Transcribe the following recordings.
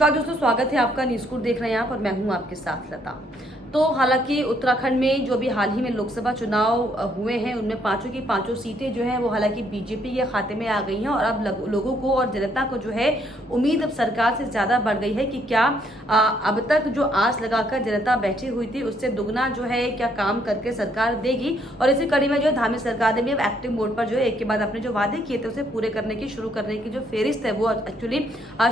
नमस्कार दोस्तों, स्वागत है आपका। न्यूज़ स्कूल देख रहे हैं आप और मैं हूं आपके साथ लता। तो हालांकि उत्तराखंड में जो भी हाल ही में लोकसभा चुनाव हुए हैं उनमें पांचों की पांचों सीटें जो हैं वो हालांकि बीजेपी के खाते में आ गई हैं और अब लोगों को और जनता को जो है उम्मीद अब सरकार से ज्यादा बढ़ गई है कि क्या अब तक जो आस लगाकर जनता बैठी हुई थी उससे दुगना जो है क्या काम करके सरकार देगी। और इसी कड़ी में जो धार्मिक सरकार ने भी अब एक्टिव मोड पर जो है एक के बाद अपने जो वादे किए थे उसे पूरे करने की शुरू करने की जो फेरिस्त है वो एक्चुअली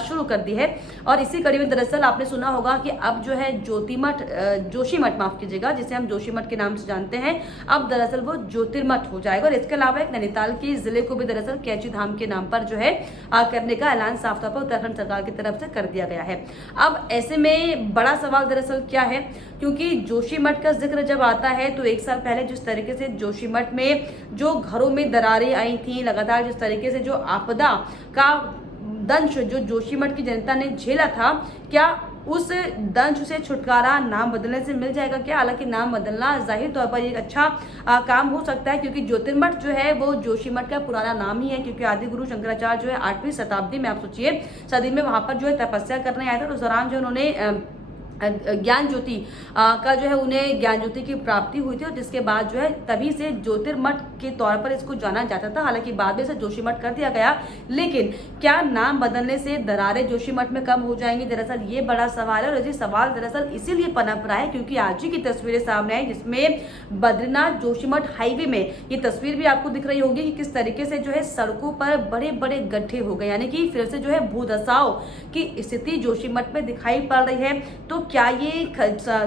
शुरू कर दी है। और इसी कड़ी में दरअसल आपने सुना होगा कि अब जो है जोशीमठ माफ कीजिएगा, जिसे हम जोशीमठ के नाम से जानते हैं, अब दरअसल वो ज्योतिर्मठ हो जाएगा। और इसके अलावा एक नैनीताल के जिले को भी दरअसल कैची धाम के नाम पर जो है करने का ऐलान साफ तौर पर उत्तराखंड सरकार की तरफ से कर दिया गया है। अब ऐसे में बड़ा सवाल दरअसल क्या है, क्योंकि जोशीमठ का जिक्र जब आता है तो एक साल पहले जिस तरीके से जोशीमठ में जो घरों में दरारें आई थी, लगातार जिस तरीके से जो आपदा का दंश जो जोशीमठ की जनता ने झेला था, क्या उस दंश से छुटकारा नाम बदलने से मिल जाएगा क्या? हालांकि नाम बदलना जाहिर तौर पर एक अच्छा काम हो सकता है, क्योंकि ज्योतिर्मठ जो है वो जोशीमठ का पुराना नाम ही है, क्योंकि आदि गुरु शंकराचार्य जो है 8वीं शताब्दी में, आप सोचिए, सदी में वहां पर जो है तपस्या करने आए थे। तो उस दौरान जो उन्होंने ज्ञान ज्योति का जो है उन्हें ज्ञान ज्योति की प्राप्ति हुई थी और जिसके बाद जो है तभी से ज्योतिर्मठ के तौर पर इसको जाना जाता था। हालांकि बाद में इसे जोशीमठ कर दिया गया, लेकिन क्या नाम बदलने से दरारें जोशीमठ में कम हो जाएंगी? दरअसल ये बड़ा सवाल है और ये सवाल दरअसल इसीलिए पनप रहा है क्योंकि आज ही की तस्वीरें सामने आई जिसमें बद्रीनाथ जोशीमठ हाईवे में ये तस्वीर भी आपको दिख रही होगी कि किस तरीके से जो है सड़कों पर बड़े बड़े गड्ढे हो गए, यानी कि फिर से जो है भूधसाव की स्थिति जोशीमठ में दिखाई पड़ रही है। तो क्या ये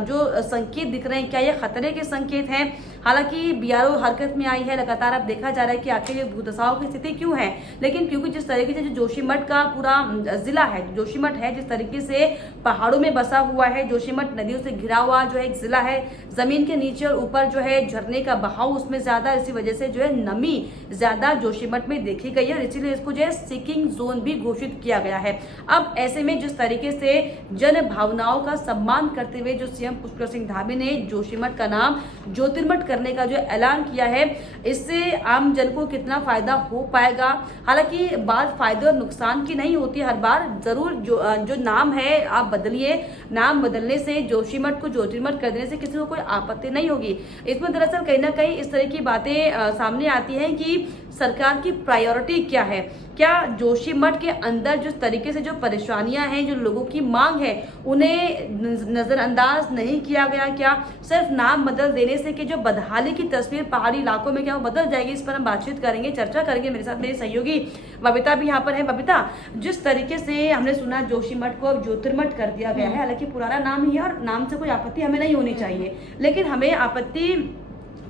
जो संकेत दिख रहे हैं, क्या ये खतरे के संकेत हैं? हालांकि बीआरओ हरकत में आई है, लगातार अब देखा जा रहा है कि आखिर ये भूधसाव की स्थिति क्यों है। लेकिन क्योंकि जिस तरीके से जो जोशीमठ का पूरा जिला है, जोशीमठ है, जिस तरीके से पहाड़ों में बसा हुआ है, जोशीमठ नदियों से घिरा हुआ जो है एक जिला है, जमीन के नीचे और ऊपर जो है झरने का बहाव उसमें ज्यादा, इसी वजह से जो है नमी ज्यादा जोशीमठ में देखी गई है और इसीलिए इसको जो है सीकिंग जोन भी घोषित किया गया है। अब ऐसे में जिस तरीके से जन भावनाओं का सम्मान करते हुए जो सीएम पुष्कर सिंह धामी ने जोशीमठ का नाम ज्योतिर्मठ करने का जो ऐलान किया है, इससे आम जन को कितना फायदा हो पाएगा? हालांकि बात फायदे और नुकसान की नहीं होती, हर बार जरूर जो नाम है आप बदलिए, नाम बदलने से जोशीमठ को ज्योतिर्मठ कर देने से किसी को कोई आपत्ति नहीं होगी। इसमें दरअसल कहीं ना कहीं इस तरह की बातें सामने आती हैं कि सरकार की प्रायोरिटी क्या है। क्या जोशीमठ के अंदर जिस तरीके से जो परेशानियां हैं, जो लोगों की मांग है, उन्हें नजरअंदाज नहीं किया गया? क्या सिर्फ नाम बदल देने से कि जो बदहाली की तस्वीर पहाड़ी इलाकों में क्या वो बदल जाएगी? इस पर हम बातचीत करेंगे, चर्चा करेंगे। मेरे साथ मेरी सहयोगी बबीता भी यहाँ पर है। बबीता, जिस तरीके से हमने सुना जोशीमठ को अब ज्योतिर्मठ कर दिया गया है, हालांकि पुराना नाम ही है और नाम से कोई आपत्ति हमें नहीं होनी चाहिए, लेकिन हमें आपत्ति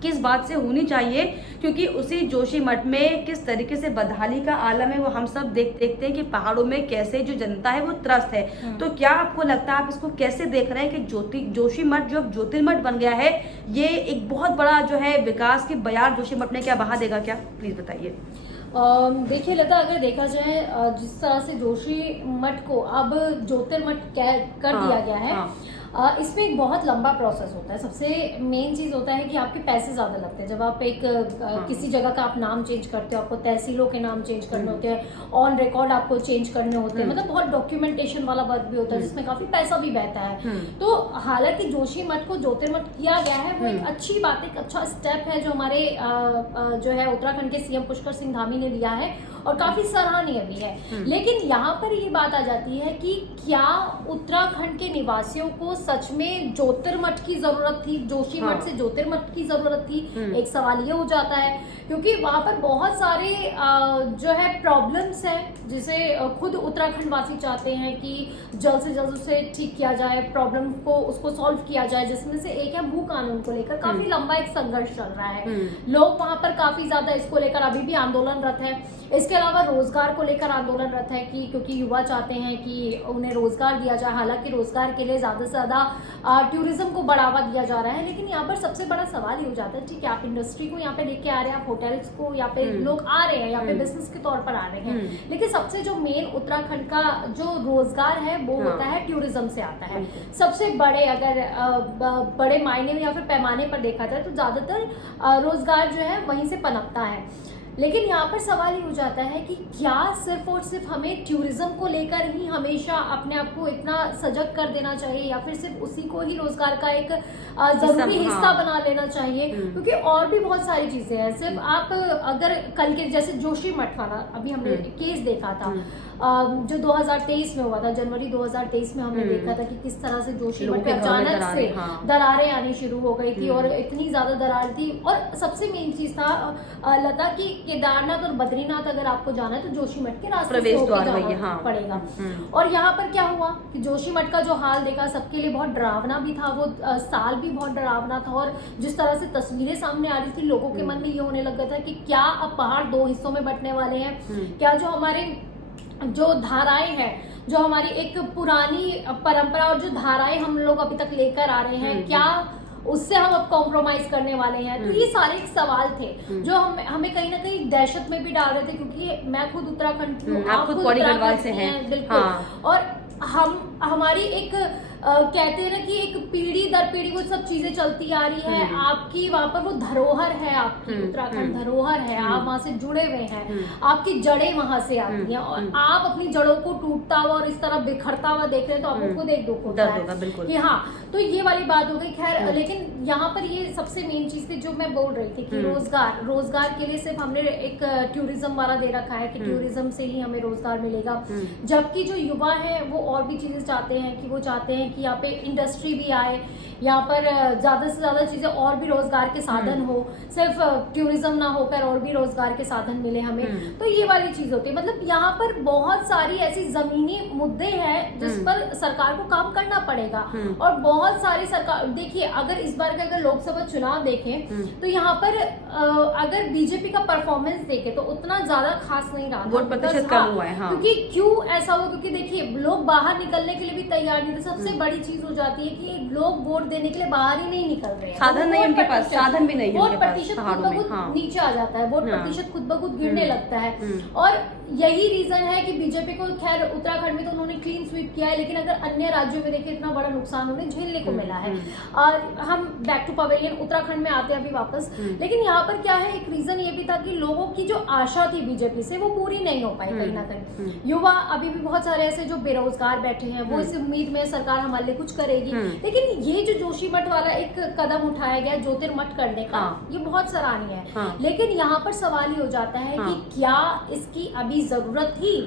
किस बात से होनी चाहिए? क्योंकि उसी जोशीमठ में किस तरीके से बदहाली का आलम है वो हम सब देखते हैं कि पहाड़ों में कैसे जो जनता है वो त्रस्त है। तो क्या आपको लगता है, आप इसको कैसे देख रहे हैं कि जोशीमठ जो अब ज्योतिर्मठ बन गया है, ये एक बहुत बड़ा जो है विकास की बयार जोशीमठ में क्या बहा देगा? क्या प्लीज बताइए। देखिए लता, अगर देखा जाए जिस तरह से जोशीमठ को अब ज्योतिर्मठ कर दिया गया है, इसमें एक बहुत लंबा प्रोसेस होता है। सबसे मेन चीज होता है कि आपके पैसे ज्यादा लगते हैं। जब आप एक किसी जगह का आप नाम चेंज करते हो, आपको तहसीलों के नाम चेंज करने होते हैं, ऑन रिकॉर्ड आपको चेंज करने होते हैं, मतलब बहुत डॉक्यूमेंटेशन वाला वर्क भी होता है जिसमें काफी पैसा भी बहता है। तो हालांकि जोशीमठ को ज्योतिर्मठ किया गया है, वो एक अच्छी बात, एक अच्छा स्टेप है जो हमारे जो है उत्तराखंड के सीएम पुष्कर सिंह धामी ने लिया है और काफी सराहनीय भी है। लेकिन यहाँ पर ये बात आ जाती है कि क्या उत्तराखंड के निवासियों को सच में ज्योतिर्मठ की जरूरत थी, जोशीमठ से ज्योतिर्मठ की जरूरत थी? एक सवाल ये हो जाता है, क्योंकि वहां पर बहुत सारे जो है प्रॉब्लम्स हैं जिसे खुद उत्तराखंड वासी चाहते हैं कि जल्द से जल्द उसे ठीक किया जाए, प्रॉब्लम को उसको सॉल्व किया जाए, जिसमें से एक है भू कानून को लेकर काफी लंबा एक संघर्ष चल रहा है। लोग वहां पर काफी ज्यादा इसको लेकर अभी भी आंदोलनरत है। इसके अलावा रोजगार को लेकर आंदोलनरत है कि क्योंकि युवा चाहते हैं कि उन्हें रोजगार दिया जाए। हालांकि रोजगार के लिए ज्यादा से ज्यादा टूरिज्म को बढ़ावा दिया जा रहा है, लेकिन यहाँ पर सबसे बड़ा सवाल ये हो जाता है, ठीक है आप इंडस्ट्री को यहाँ पे लेके आ रहे हैं, आप होटल्स को यहाँ पे लोग आ रहे हैं, यहाँ पे बिजनेस के तौर पर आ रहे हैं, लेकिन सबसे जो मेन उत्तराखंड का जो रोजगार है वो होता है टूरिज्म से आता है। सबसे बड़े अगर बड़े मायने में या फिर पैमाने पर देखा जाए तो ज्यादातर रोजगार जो है वहीं से पनपता है। लेकिन यहाँ पर सवाल ये हो जाता है कि क्या सिर्फ और सिर्फ हमें टूरिज्म को लेकर ही हमेशा अपने आप को इतना सजग कर देना चाहिए, या फिर सिर्फ उसी को ही रोजगार का एक जरूरी हिस्सा बना लेना चाहिए? क्योंकि और भी बहुत सारी चीजें हैं। सिर्फ आप अगर कल के जैसे जोशी मठ वाला अभी हमने केस देखा था, जो 2023 में हुआ था, जनवरी 2023 में हमने देखा था कि किस तरह से जोशी मठ में अचानक से दरारें आनी शुरू हो गई थी, और इतनी ज्यादा दरार थी। और सबसे मेन चीज था लता कि केदारनाथ और बद्रीनाथ अगर आपको जाना है तो जोशी मठ के रास्ते से होकर जाना पड़ेगा। और यहाँ पर क्या हुआ कि जोशी मठ का जो हाल देखा सबके लिए बहुत डरावना भी था, वो साल भी बहुत डरावना था। और जिस तरह से तस्वीरें सामने आ रही थी, लोगों के मन में ये होने लगा था कि क्या अब पहाड़ दो हिस्सों में बंटने वाले हैं, क्या जो हमारे जो धाराएं हैं, जो हमारी एक पुरानी परंपरा और जो धाराएं हम लोग अभी तक लेकर आ रहे हैं, क्या उससे हम अब कॉम्प्रोमाइज करने वाले हैं? तो ये सारे एक सवाल थे जो हमें कहीं ना कहीं दहशत में भी डाल रहे थे, क्योंकि मैं खुद उत्तराखंड की हूँ, आप खुद उत्तराखंड से हैं, बिल्कुल। और हमारी एक कहते हैं ना कि एक पीढ़ी दर पीढ़ी वो सब चीजें चलती आ रही है। आपकी वहां पर वो धरोहर है, आपकी उत्तराखंड धरोहर है, आप वहां से जुड़े हुए हैं, आपकी जड़ें वहां से आती हैं, और आप अपनी जड़ों को टूटता हुआ और इस तरह बिखरता हुआ देख रहे हैं, तो आपको खुद एक दुख होता है कि हाँ। तो ये वाली बात हो गई। खैर, लेकिन यहाँ पर ये सबसे मेन चीज थी जो मैं बोल रही थी कि रोजगार के लिए सिर्फ हमने एक टूरिज्म वाला दे रखा है कि टूरिज्म से ही हमें रोजगार मिलेगा, जबकि जो युवा है वो और भी चीजें चाहते हैं कि वो चाहते हैं कि यहाँ पे इंडस्ट्री भी आए, यहाँ पर ज्यादा से ज्यादा चीजें और भी रोजगार के साधन हो, सिर्फ टूरिज्म ना होकर और भी रोजगार के साधन मिले हमें। तो ये वाली चीज होती है। मतलब यहाँ पर बहुत सारी ऐसी जमीनी मुद्दे हैं जिस पर सरकार को काम करना पड़ेगा। और बहुत सारी सरकार देखिए, अगर इस बार का अगर लोकसभा चुनाव देखें तो यहाँ पर अगर बीजेपी का परफॉर्मेंस देखे तो उतना ज्यादा खास नहीं रहा, वोट प्रतिशत कम हुआ है। क्योंकि क्यों ऐसा हुआ? क्योंकि देखिए, लोग बाहर निकलने के लिए भी तैयार नहीं थे। सबसे बड़ी चीज हो जाती है कि लोग वोट देने के लिए बाहर ही नहीं निकल रहे हैं, साधन नहीं उनके पास, साधन भी नहीं है, वोट प्रतिशत खुद ब खुद नीचे आ जाता है, वोट प्रतिशत खुद ब खुद गिरने लगता है। और यही रीजन है कि बीजेपी को, खैर उत्तराखंड में तो उन्होंने क्लीन स्वीप किया है, लेकिन अगर अन्य राज्यों में देखें इतना बड़ा नुकसान उन्हें झेलने को मिला है। और हम बैक टू पवेलियन उत्तराखंड में आते हैं अभी वापस। लेकिन यहाँ पर क्या है, एक रीजन ये भी था कि लोगों की जो आशा थी बीजेपी से वो पूरी नहीं हो पाई कहीं ना कहीं। युवा अभी भी बहुत सारे ऐसे जो बेरोजगार बैठे हैं, वो इस उम्मीद में सरकार हमारे लिए कुछ करेगी। लेकिन ये जो जोशी मठ वाला एक कदम उठाया गया ज्योतिर्मठ करने का, ये बहुत सराहनीय है। लेकिन यहाँ पर सवाल ये हो जाता है कि क्या इसकी अभी जरूरत थी?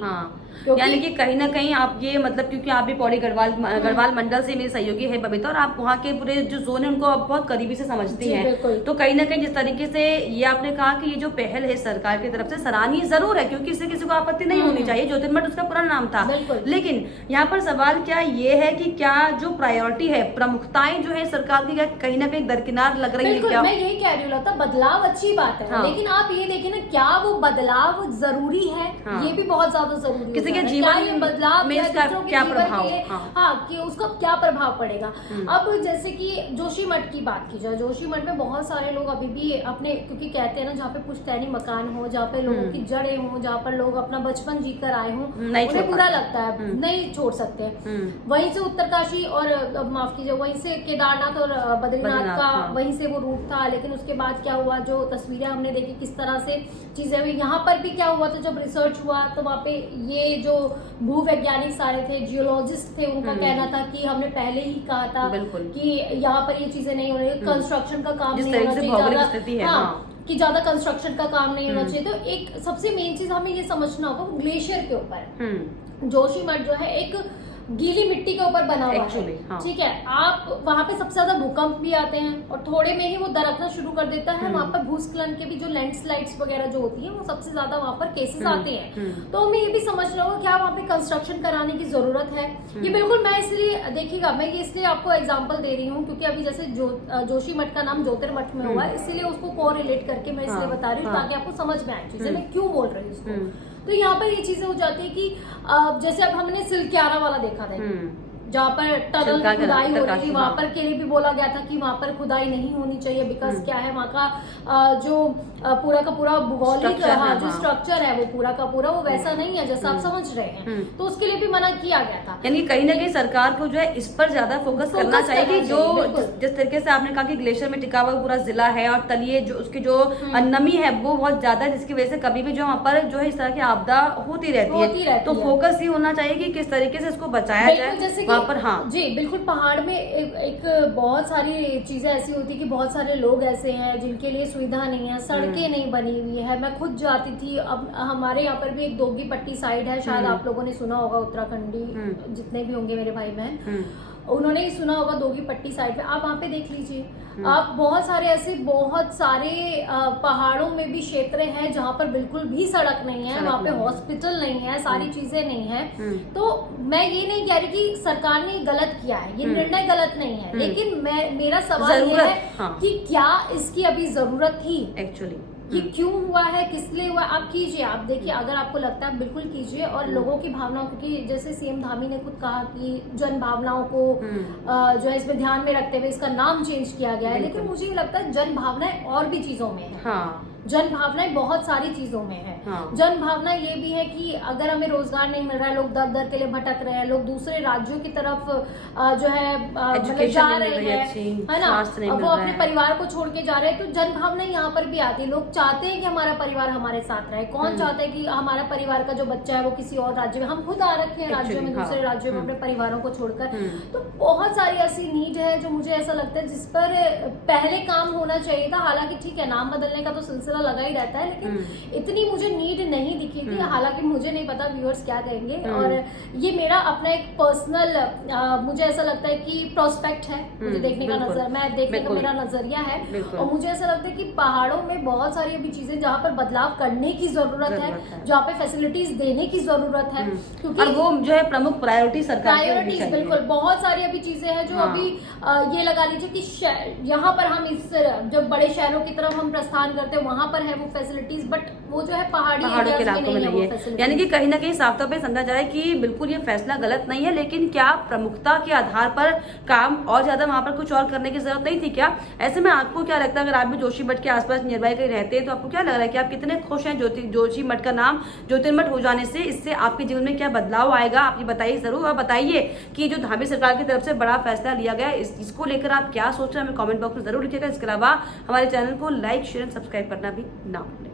यानी कि कहीं ना कहीं आप ये मतलब, क्योंकि आप भी पौड़ी गढ़वाल मंडल से मेरी सहयोगी है बबीता, और आप वहाँ के पूरे जो जोन है उनको आप बहुत करीबी से समझती हैं। तो कहीं ना कहीं जिस तरीके से ये आपने कहा कि ये जो पहल है सरकार की तरफ से सराहनीय जरूर है, क्योंकि इससे किसी को आपत्ति नहीं होनी चाहिए। ज्योतिर्मठ उसका पूरा नाम था। लेकिन यहाँ पर सवाल क्या ये है कि क्या जो प्रायोरिटी है, प्रमुखताएं जो है सरकार की, कहीं ना कहीं दरकिनार लग रही है क्या? मैं यही कह रही हूँ लता, बदलाव अच्छी बात है, लेकिन आप ये देखें ना, क्या वो बदलाव जरूरी है? ये भी बहुत ज्यादा जरूरी है। के जीवन बदलाव में इसका क्या प्रभाव, कि उसका क्या प्रभाव पड़ेगा। अब जैसे कि जोशी मठ की बात की जाए, जोशी मठ में बहुत सारे लोग अभी भी अपने, क्योंकि कहते हैं ना, जहाँ पे पुश्तैनी मकान हो, जहाँ पे लोगों की जड़ें हो, जहाँ पर लोग अपना बचपन जीकर आए हों, उन्हें बुरा लगता है, नहीं छोड़ सकते। वहीं से उत्तरकाशी और माफ कीजिए, वहीं से केदारनाथ और बद्रीनाथ का वहीं से वो रूट था। लेकिन उसके बाद क्या हुआ, जो तस्वीरें हमने देखी किस तरह से चीजें हुई। यहाँ पर भी क्या हुआ था, जब रिसर्च हुआ तो वहाँ पे ये जो भूवैज्ञानिक सारे थे, जियोलॉजिस्ट थे, उनका कहना था कि हमने पहले ही कहा था कि यहाँ पर ये चीजें नहीं हो रही, कंस्ट्रक्शन का काम नहीं होना चाहिए, कि ज्यादा कंस्ट्रक्शन का काम नहीं होना चाहिए। तो एक सबसे मेन चीज हमें ये समझना होगा, वो ग्लेशियर के ऊपर जोशी मठ जो है एक गीली मिट्टी के ऊपर बना हुआ है। ठीक है, आप वहाँ पे सबसे ज्यादा भूकंप भी आते हैं और थोड़े में ही वो दरकना शुरू कर देता है। वहाँ पर भूस्खलन के भी जो लैंडस्लाइड्स वगैरह जो होती है, वो सबसे ज्यादा वहाँ पर केसेस आते हैं। तो हमें ये भी समझना होगा क्या वहाँ पे कंस्ट्रक्शन कराने की जरूरत है। ये बिल्कुल, मैं इसलिए देखिएगा, मैं ये इसलिए आपको एग्जाम्पल दे रही हूँ क्योंकि अभी जैसे जोशी मठ का नाम ज्योतिर्मठ में हुआ है, इसलिए उसको कोरिलेट करके मैं इसलिए बता रही हूँ ताकि आपको समझ में आए चीजें मैं क्यों बोल रही हूँ उसको। तो यहाँ पर ये चीजें हो जाती है कि जैसे अब हमने सिलक्यारा वाला देखा था, जहाँ पर टनल सरकार की का खुदाई हो रही थी, उत्तरकाशी, वहां हाँ। पर के लिए भी बोला गया था कि वहां पर खुदाई नहीं होनी चाहिए, बिकॉज क्या है वहाँ का जो पूरा का पूरा भूगोलिक Structure है, हाँ जो हाँ। स्ट्रक्चर है वो पूरा का पूरा वो वैसा नहीं है जैसा आप समझ रहे हैं, तो उसके लिए भी मना किया गया था। यानी कहीं ना कहीं सरकार को जो है इस पर ज्यादा फोकस करना चाहिए कि जो बिल्कुल। जिस तरीके से आपने कहा कि ग्लेशियर में टिका हुआ पूरा जिला है और तलिए जो उसकी जो नमी है वो बहुत ज्यादा है, जिसकी वजह से कभी भी जो वहाँ पर जो है इस तरह की आपदा होती रहती है। तो फोकस ये होना चाहिए कि किस तरीके से इसको बचाया जाए जैसे वहाँ पर। हाँ जी बिल्कुल, पहाड़ में एक बहुत सारी चीजें ऐसी होती है कि बहुत सारे लोग ऐसे हैं जिनके लिए सुविधा नहीं है, सड़कें नहीं बनी हुई है। मैं खुद जाती थी, अब हमारे यहाँ पर भी एक दोगी पट्टी साइड है, शायद आप लोगों ने सुना होगा, उत्तराखंडी जितने भी होंगे मेरे भाई बहन उन्होंने ही सुना होगा दोगी पट्टी साइड पे। आप वहाँ पे देख लीजिए, आप बहुत सारे पहाड़ों में भी क्षेत्र हैं जहाँ पर बिल्कुल भी सड़क नहीं है, वहाँ पे हॉस्पिटल नहीं है, सारी चीजें नहीं है। तो मैं ये नहीं कह रही कि सरकार ने गलत किया है, ये निर्णय गलत नहीं है, लेकिन मेरा सवाल ये है कि क्या इसकी अभी जरूरत थी एक्चुअली, कि क्यों हुआ है, किस लिए हुआ। आप कीजिए, आप देखिए, अगर आपको लगता है बिल्कुल कीजिए, और लोगों की भावनाओं, क्योंकि जैसे सीएम धामी ने खुद कहा कि जन भावनाओं को जो है इसमें ध्यान में रखते हुए इसका नाम चेंज किया गया है, लेकिन मुझे ये लगता है जन भावनाएं और भी चीजों में है। हाँ जन भावनाएं बहुत सारी चीजों में है। जन भावना ये भी है कि अगर हमें रोजगार नहीं मिल रहा है, लोग दर दर के लिए भटक रहे हैं, लोग दूसरे राज्यों की तरफ जो है मतलब जा रहे हैं, है ना, वो अपने परिवार को छोड़ के जा रहे हैं, तो जन भावना यहाँ पर भी आती है। लोग चाहते हैं कि हमारा परिवार हमारे साथ रहे। कौन चाहता है कि हमारा परिवार का जो बच्चा है वो किसी और राज्य में, हम खुद आ रखे हैं राज्यों में, दूसरे राज्यों में अपने परिवारों को छोड़कर। तो बहुत सारी ऐसी नीड है जो मुझे ऐसा लगता है जिस पर पहले काम होना चाहिए था। हालांकि ठीक है, नाम बदलने का तो सिलसिला लगा ही रहता है, लेकिन इतनी मुझे नीड नहीं दिखी थी। हालांकि मुझे नहीं पता व्यूअर्स क्या कहेंगे, और ये मेरा अपना एक पर्सनल मुझे ऐसा लगता है कि प्रोस्पेक्ट है, मुझे देखने का नजर, मैं देखने का मेरा नजरिया है, और मुझे ऐसा लगता है कि पहाड़ों में बहुत सारी अभी चीजें जहाँ पर बदलाव करने की जरूरत है, जहाँ पे फैसिलिटीज देने की जरूरत है, क्योंकि वो जो है प्रमुख प्रायोरिटी सरकार की होनी चाहिए। बिल्कुल, बहुत सारी अभी चीजें हैं जो अभी ये लगा लीजिए कि यहाँ पर हम इस जब बड़े शहरों की तरफ हम प्रस्थान करते हैं वहां पर है वो फैसिलिटीज, बट वो जो है पहाड़ों के इलाकों में नहीं है। यानी कि कहीं ना कहीं साफ तौर पे समझा जाए कि बिल्कुल ये फैसला गलत नहीं है, लेकिन क्या प्रमुखता के आधार पर काम और ज्यादा वहां पर कुछ और करने की जरूरत नहीं थी क्या? ऐसे में आपको क्या लगता है, अगर आप भी जोशी मठ के आसपास नियर बाय कहीं रहते हैं, तो आपको क्या लग रहा है कि आप कितने खुश हैं जोशी मठ का नाम ज्योतिर्मठ हो जाने से? इससे आपके जीवन में क्या बदलाव आएगा, आप ये बताइए जरूर, और बताइए कि जो धामी सरकार की तरफ से बड़ा फैसला लिया गया इसको लेकर आप क्या सोच रहे हैं, हमें कॉमेंट बॉक्स में जरूर लिखिएगा। इसके अलावा हमारे चैनल को लाइक, शेयर एंड सब्सक्राइब करना भी ना भूलें।